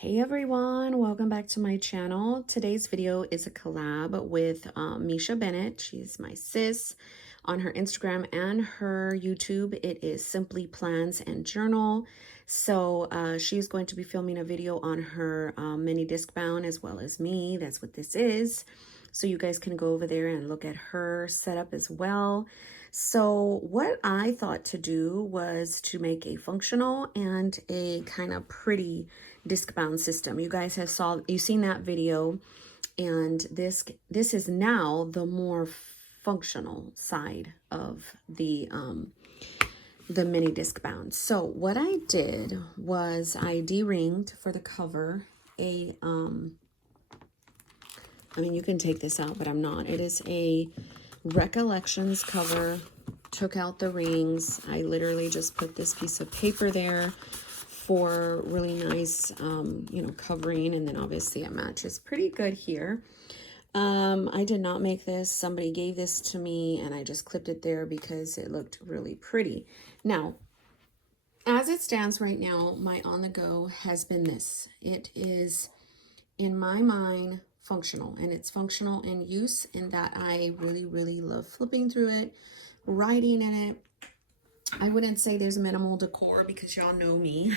Hey everyone, welcome back to my channel. Today's video is a collab with Misha Bennett. She's my sis on her Instagram and her YouTube. It is Simply Plans and Journal. So she's going to be filming a video on her mini Discbound as well as me. That's what this is. So you guys can go over there and look at her setup as well. So what I thought to do was to make a functional and a kind of pretty disc-bound system. You guys have you've seen that video, and this is now the more functional side of the mini disc bound. So what I did was I de-ringed for the cover a I mean, you can take this out, but I'm not. It is a Recollections cover. Took out the rings. I literally just put this piece of paper there for really nice, covering. And then obviously it matches pretty good here. I did not make this. Somebody gave this to me and I just clipped it there because it looked really pretty. Now, as it stands right now, my on the go has been this. It is, in my mind, functional, and it's functional in use in that I really love flipping through it, writing in it. I wouldn't say there's minimal decor because y'all know me.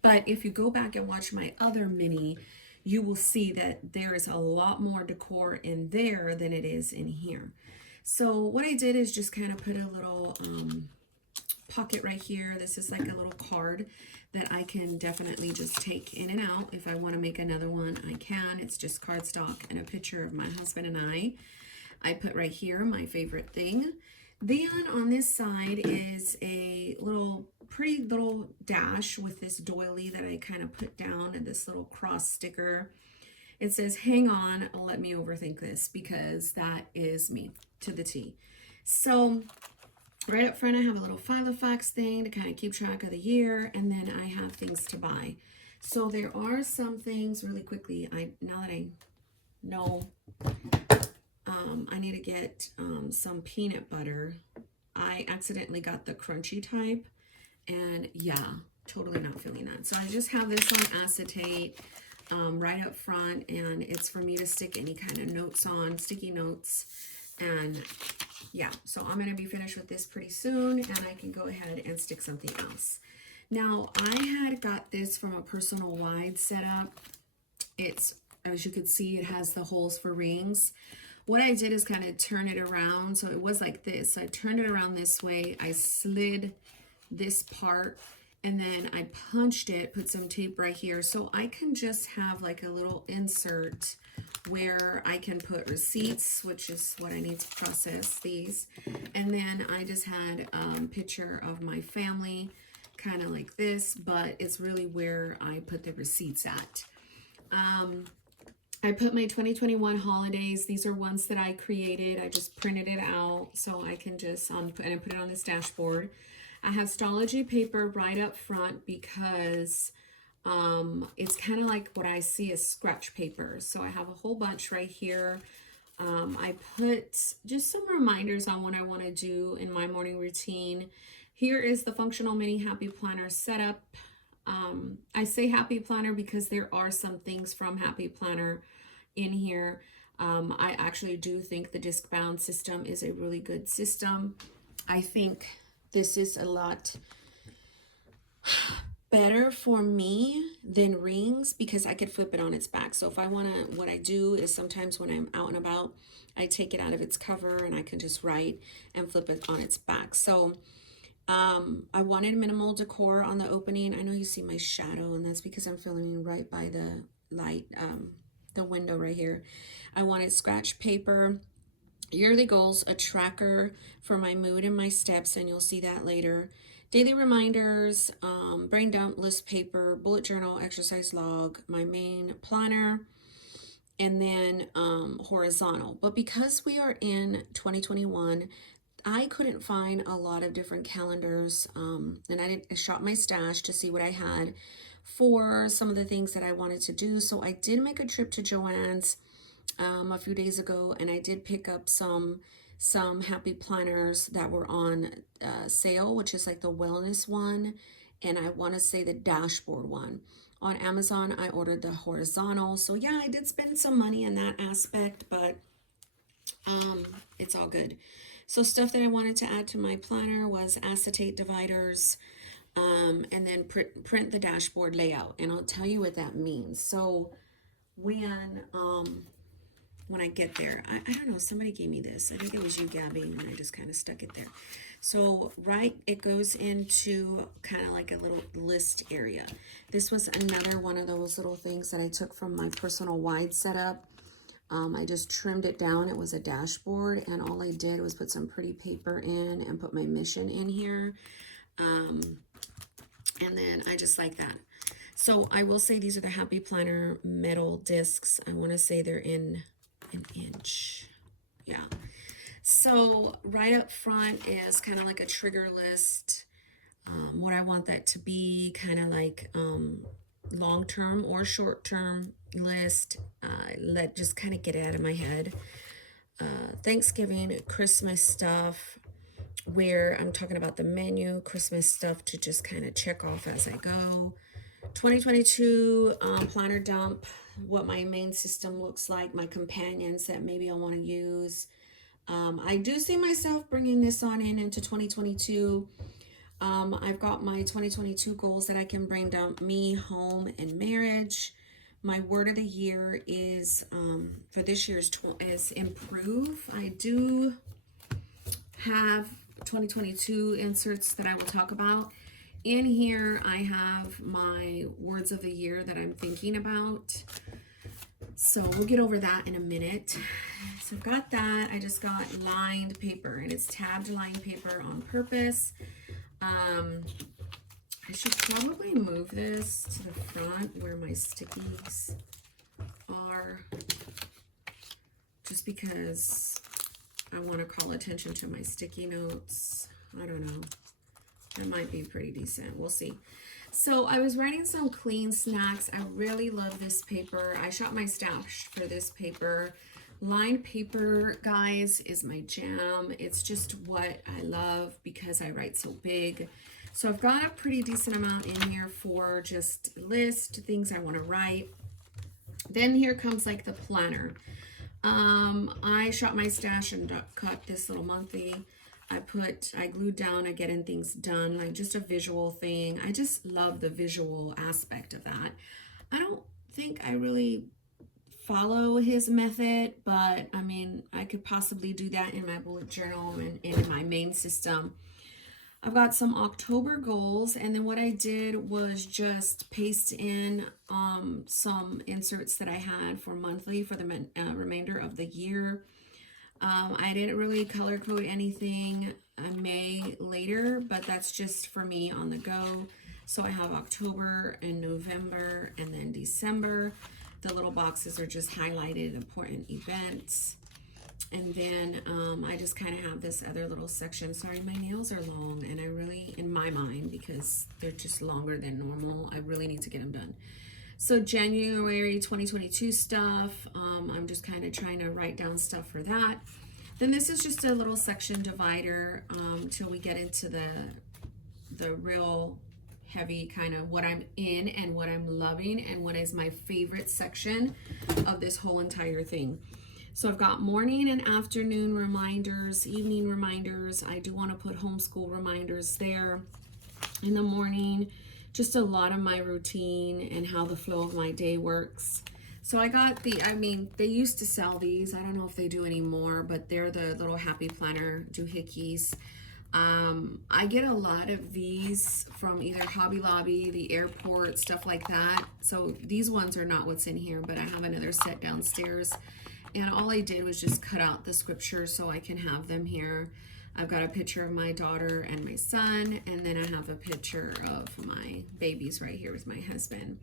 But if you go back and watch my other mini, you will see that there is a lot more decor in there than it is in here. So what I did is just kind of put a little pocket right here. This is like a little card that I can definitely just take in and out. If I want to make another one, I can. It's just cardstock and a picture of my husband and I put right here my favorite thing. Then on this side is a pretty little dash with this doily that I kind of put down, and this little cross sticker. It says, "Hang on, let me overthink this," because that is me to the T. So right up front, I have a little file of facts thing to kind of keep track of the year, and then I have things to buy. So there are some things really quickly. Now that I know I need to get some peanut butter. I accidentally got the crunchy type, and yeah, totally not feeling that. So I just have this on acetate right up front, and it's for me to stick any kind of notes on, sticky notes. And yeah, so I'm going to be finished with this pretty soon, and I can go ahead and stick something else. Now, I had got this from a personal wide setup. It's, as you can see, it has the holes for rings. What I did is kind of turn it around. So it was like this. So I turned it around this way. I slid this part, and then I punched it, put some tape right here. So I can just have like a little insert where I can put receipts, which is what I need to process these. And then I just had a picture of my family, kind of like this, but it's really where I put the receipts at. I put my 2021 holidays. These are ones that I created. I just printed it out so I can just, and I put it on this dashboard. I have Stology paper right up front because it's kind of like what I see as scratch paper. So I have a whole bunch right here. I put just some reminders on what I want to do in my morning routine. Here is the functional mini happy planner setup. I say happy planner because there are some things from happy planner in here. I actually do think the disc bound system is a really good system. I think this is a lot better for me than rings because I could flip it on its back. So if I want to, what I do is sometimes when I'm out and about, I take it out of its cover and I can just write and flip it on its back. So I wanted minimal decor on the opening. I know you see my shadow, and that's because I'm filming right by the light, the window right here. I wanted scratch paper, yearly goals, a tracker for my mood and my steps, and you'll see that later. Daily reminders, brain dump, list paper, bullet journal, exercise log, my main planner, and then horizontal. But because we are in 2021, I couldn't find a lot of different calendars, and I shot my stash to see what I had for some of the things that I wanted to do. So I did make a trip to Joann's a few days ago, and I did pick up some happy planners that were on sale, which is like the wellness one and I want to say the dashboard one. On Amazon, I ordered the horizontal. So yeah, I did spend some money in that aspect, but it's all good. So stuff that I wanted to add to my planner was acetate dividers, and then print the dashboard layout. And I'll tell you what that means. So when I get there, I don't know, somebody gave me this. I think it was you, Gabby, and I just kind of stuck it there. So it goes into kind of like a little list area. This was another one of those little things that I took from my personal wide setup. I just trimmed it down. It was a dashboard, and all I did was put some pretty paper in and put my mission in here. And then I just like that. So I will say these are the Happy Planner metal discs. I want to say they're in an inch. Yeah. So right up front is kind of like a trigger list. What I want that to be, kind of like long-term or short-term list. Let just kind of get it out of my head. Thanksgiving, Christmas stuff, where I'm talking about the menu, Christmas stuff to just kind of check off as I go. 2022 planner dump, what my main system looks like, my companions that maybe I want to use. I do see myself bringing this on into 2022. I've got my 2022 goals that I can bring down: me, home, and marriage. My word of the year is, for this year, is improve. I do have 2022 inserts that I will talk about. In here, I have my words of the year that I'm thinking about. So we'll get over that in a minute. So I've got that. I just got lined paper, and it's tabbed lined paper on purpose. I should probably move this to the front where my stickies are, just because I want to call attention to my sticky notes. I don't know. That might be pretty decent. We'll see. So I was writing some clean snacks. I really love this paper. I shot my stash for this paper. Lined paper, guys, is my jam. It's just what I love because I write so big. So I've got a pretty decent amount in here for just list things I want to write. Then here comes like the planner. I shot my stash and cut this little monthly. I glued down, I getting things done, like just a visual thing. I just love the visual aspect of that. I don't think I really follow his method, but I mean, I could possibly do that in my bullet journal and in my main system. I've got some October goals, and then what I did was just paste in some inserts that I had for monthly for the remainder of the year. I didn't really color code anything. I may later, but that's just for me on the go. So I have October and November and then December. The little boxes are just highlighted important events. And then I just kind of have this other little section. Sorry, my nails are long, and I really, in my mind, because they're just longer than normal, I really need to get them done. So January 2022 stuff, I'm just kind of trying to write down stuff for that. Then this is just a little section divider till we get into the real heavy kind of what I'm in and what I'm loving and what is my favorite section of this whole entire thing. So I've got morning and afternoon reminders, evening reminders. I do want to put homeschool reminders there. In the morning, just a lot of my routine and how the flow of my day works. So I got they used to sell these. I don't know if they do anymore, but they're the little Happy Planner doohickeys. I get a lot of these from either Hobby Lobby, the airport, stuff like that. So these ones are not what's in here, but I have another set downstairs. And all I did was just cut out the scripture so I can have them here. I've got a picture of my daughter and my son, and then I have a picture of my babies right here with my husband.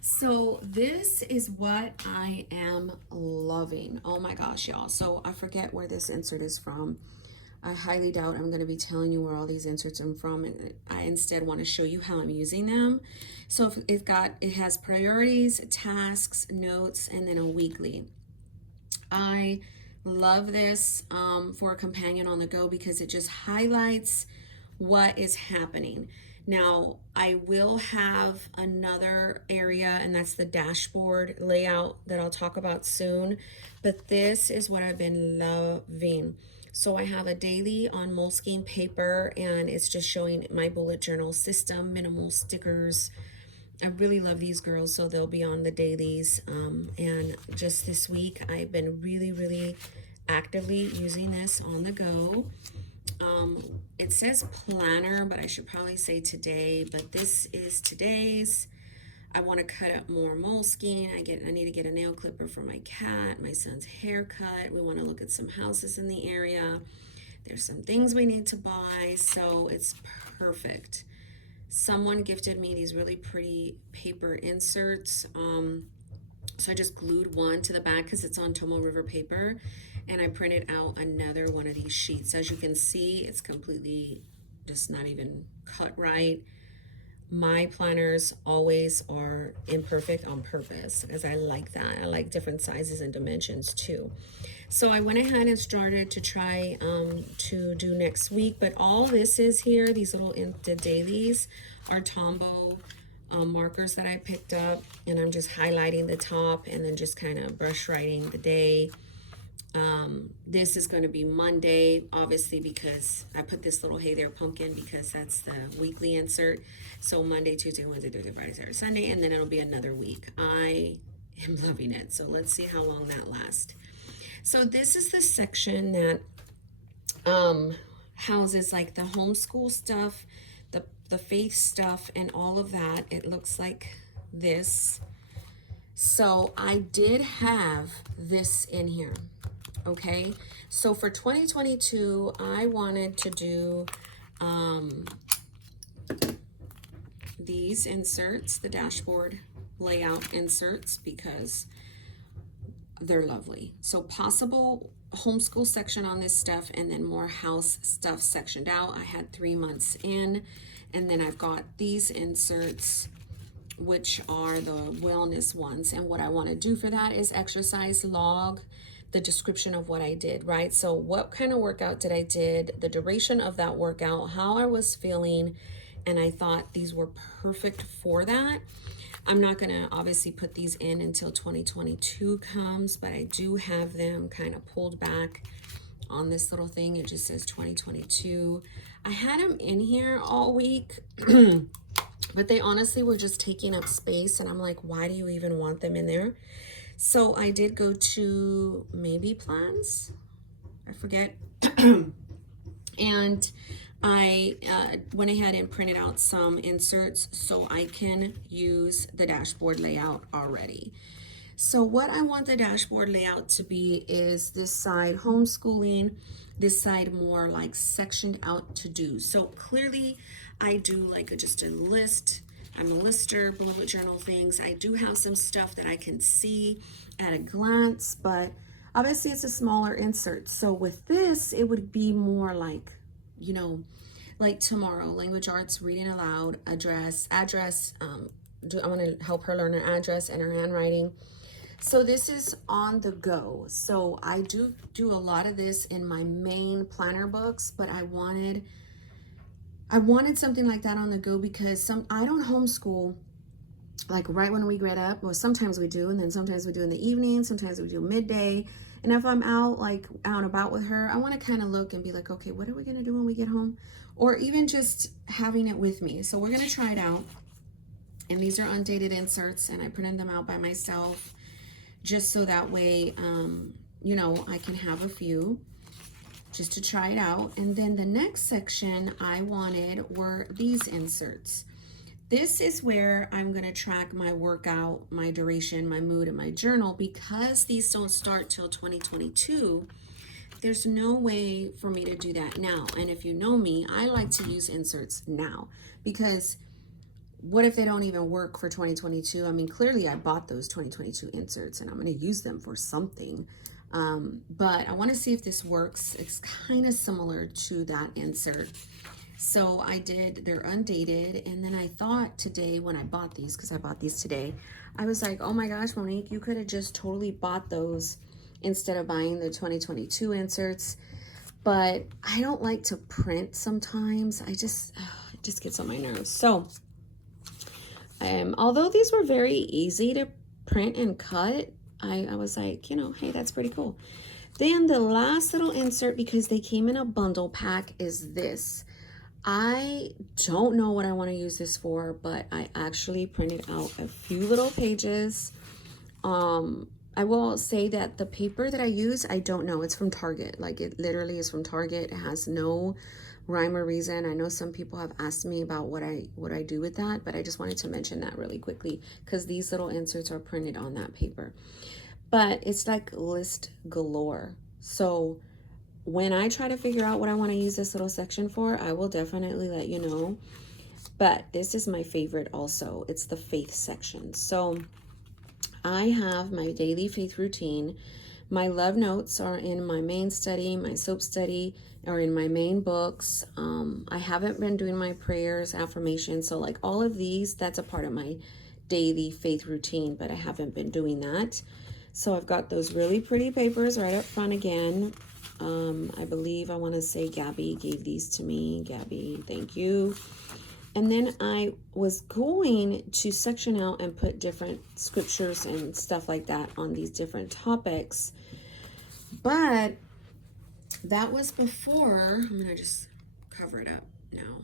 So this is what I am loving. Oh my gosh, y'all. So I forget where this insert is from. I highly doubt I'm going to be telling you where all these inserts are from. And I instead want to show you how I'm using them. So it has priorities, tasks, notes, and then a weekly. I love this for a companion on the go because it just highlights what is happening. Now, I will have another area, and that's the dashboard layout that I'll talk about soon. But this is what I've been loving. So I have a daily on Moleskine paper, and it's just showing my bullet journal system, minimal stickers. I really love these girls, so they'll be on the dailies. And just this week, I've been really actively using this on the go. It says planner, but I should probably say today, but this is today's. I want to cut up more Moleskine. I need to get a nail clipper for my cat, my son's haircut. We want to look at some houses in the area. There's some things we need to buy, so it's perfect. Someone gifted me these really pretty paper inserts. So I just glued one to the back because it's on Tomo River paper, and I printed out another one of these sheets. As you can see, it's completely just not even cut right. My planners always are imperfect on purpose because I like that. I like different sizes and dimensions too. So I went ahead and started to try to do next week, but all this is here, these little the dailies are Tombow markers that I picked up, and I'm just highlighting the top and then just kind of brush writing the day. This is going to be Monday, obviously, because I put this little Hey There Pumpkin because that's the weekly insert. So Monday, Tuesday, Wednesday, Thursday, Friday, Saturday, Sunday, and then it'll be another week. I am loving it. So let's see how long that lasts. So this is the section that houses like the homeschool stuff, the faith stuff, and all of that. It looks like this. So I did have this in here. Okay, so for 2022, I wanted to do these inserts, the dashboard layout inserts, because they're lovely. So possible homeschool section on this stuff, and then more house stuff sectioned out. I had 3 months in, and then I've got these inserts, which are the wellness ones. And what I want to do for that is exercise log the description of what I did, right? So what kind of workout did I did, the duration of that workout, how I was feeling, and I thought these were perfect for that. I'm not gonna obviously put these in until 2022 comes, but I do have them kind of pulled back on this little thing. It just says 2022. I had them in here all week, but they honestly were just taking up space, and I'm like, why do you even want them in there? So I did go to Maybe Plans, I forget, and I went ahead and printed out some inserts so I can use the dashboard layout already. So what I want the dashboard layout to be is this side homeschooling, this side more like sectioned out to do. So clearly I do like just a list. I'm a lister, bullet journal things. I do have some stuff that I can see at a glance, but obviously it's a smaller insert. So with this, it would be more like, you know, like tomorrow, language arts, reading aloud, address. I want to help her learn her address and her handwriting. So this is on the go. So I do a lot of this in my main planner books, but I wanted something like that on the go because I don't homeschool like right when we get up. Well, sometimes we do, and then sometimes we do in the evening, sometimes we do midday. And if I'm out and about with her, I want to kind of look and be like, okay, what are we going to do when we get home? Or even just having it with me. So we're going to try it out. And these are undated inserts, and I printed them out by myself just so that way, you know, I can have a few just to try it out. And then the next section I wanted were these inserts. This is where I'm going to track my workout, my duration, my mood, and my journal. Because these don't start till 2022, there's no way for me to do that now. And if you know me, I like to use inserts now, because what if they don't even work for 2022? I mean, clearly I bought those 2022 inserts and I'm going to use them for something. But I want to see if this works. It's kind of similar to that insert. So they're undated. And then I thought today when I bought these, because I bought these today, I was like, oh my gosh, Monique, you could have just totally bought those instead of buying the 2022 inserts. But I don't like to print sometimes. just gets on my nerves. So, although these were very easy to print and cut, I was like, you know, hey, that's pretty cool. Then the last little insert, because they came in a bundle pack, is this. I don't know what I want to use this for, but I actually printed out a few little pages. I will say that the paper that I use, I don't know. It's from Target. Like, it literally is from Target. It has no rhyme or reason. I know some people have asked me about what I do with that, but I just wanted to mention that really quickly because these little inserts are printed on that paper. But it's like list galore. So when I try to figure out what I want to use this little section for, I will definitely let you know. But this is my favorite also. It's the faith section. So I have my daily faith routine. My love notes are in my main study. My soap study are in my main books. I haven't been doing my prayers, affirmations. So like all of these, that's a part of my daily faith routine, but I haven't been doing that. So I've got those really pretty papers right up front again. I believe I want to say Gabby gave these to me. Gabby, thank you. And then I was going to section out and put different scriptures and stuff like that on these different topics. But that was before. I'm going to just cover it up now.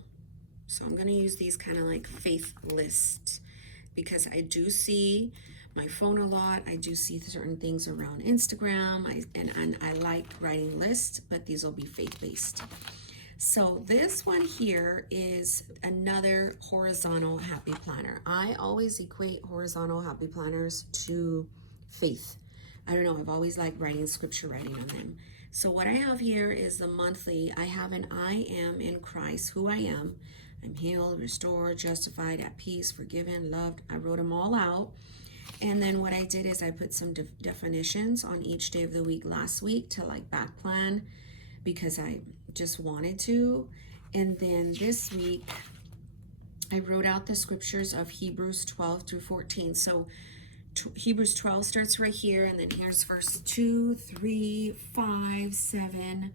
So I'm going to use these kind of like faith lists because I do see my phone a lot. I do see certain things around Instagram. And I like writing lists, but these will be faith-based. So this one here is another horizontal happy planner. I always equate horizontal happy planners to faith. I don't know, I've always liked writing scripture writing on them. So what I have here is the monthly. I have an I am in Christ, who I am. I'm healed, restored, justified, at peace, forgiven, loved. I wrote them all out. And then what I did is I put some definitions on each day of the week last week to like back plan because I just wanted to. And then this week I wrote out the scriptures of Hebrews 12 through 14. So Hebrews 12 starts right here, and then here's verse 2, 3, 5, 7,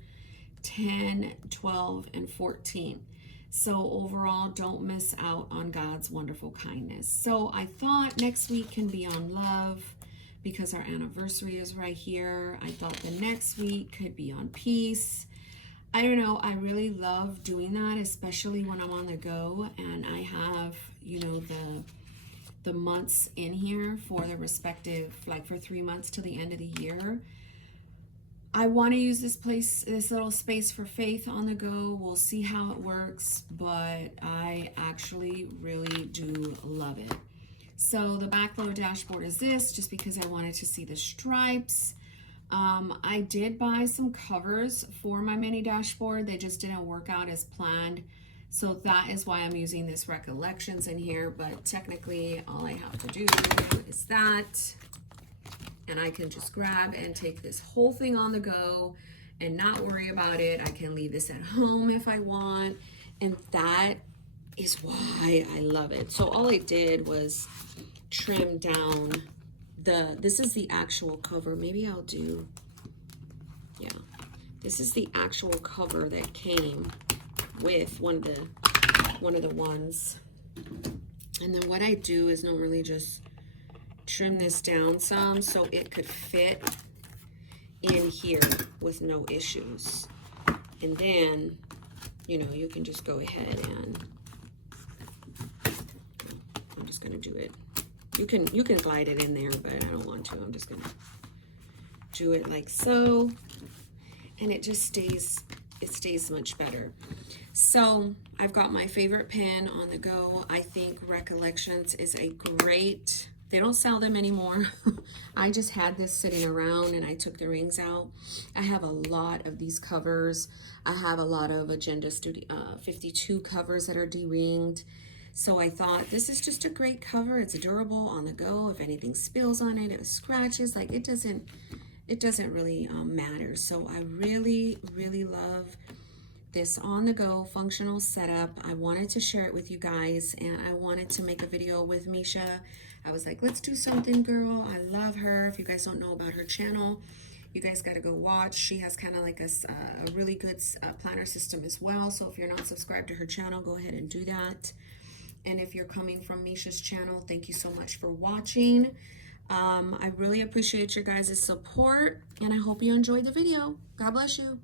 10, 12, and 14. So overall, don't miss out on God's wonderful kindness. So I thought next week can be on love because our anniversary is right here. I thought the next week could be on peace. I don't know, I really love doing that, especially when I'm on the go and I have, you know, the months in here for the respective, like for 3 months till the end of the year. I want to use this little space for faith on the go. We'll see how it works, but I actually really do love it. So the back load dashboard is this, just because I wanted to see the stripes. I did buy some covers for my mini dashboard. They just didn't work out as planned. So that is why I'm using this recollections in here, but technically all I have to do is that. And I can just grab and take this whole thing on the go and not worry about it. I can leave this at home if I want. And that is why I love it. So all I did was trim down this is the actual cover. Maybe I'll do, yeah. This is the actual cover that came with one of the ones. And then what I do is normally just trim this down some so it could fit in here with no issues. And then, you know, you can just go ahead and I'm just gonna do it. You can glide it in there, but I don't want to. I'm just gonna do it like so, and it just stays much better. So I've got my favorite pen on the go. I think Recollections is a great, they don't sell them anymore. I just had this sitting around and I took the rings out. I have a lot of these covers. I have a lot of Agenda Studio 52 covers that are de-ringed. So I thought this is just a great cover. It's durable on the go. If anything spills on it, it scratches, like it doesn't really matter. So I really, really love this on the go functional setup. I wanted to share it with you guys, and I wanted to make a video with Misha. I was like, let's do something, girl. I love her. If you guys don't know about her channel, You guys got to go watch. She has kind of like a really good planner system as well. So if you're not subscribed to her channel, go ahead and do that. And if you're coming from Misha's channel, thank you so much for watching. I really appreciate your guys' support, and I hope you enjoyed the video. God bless you.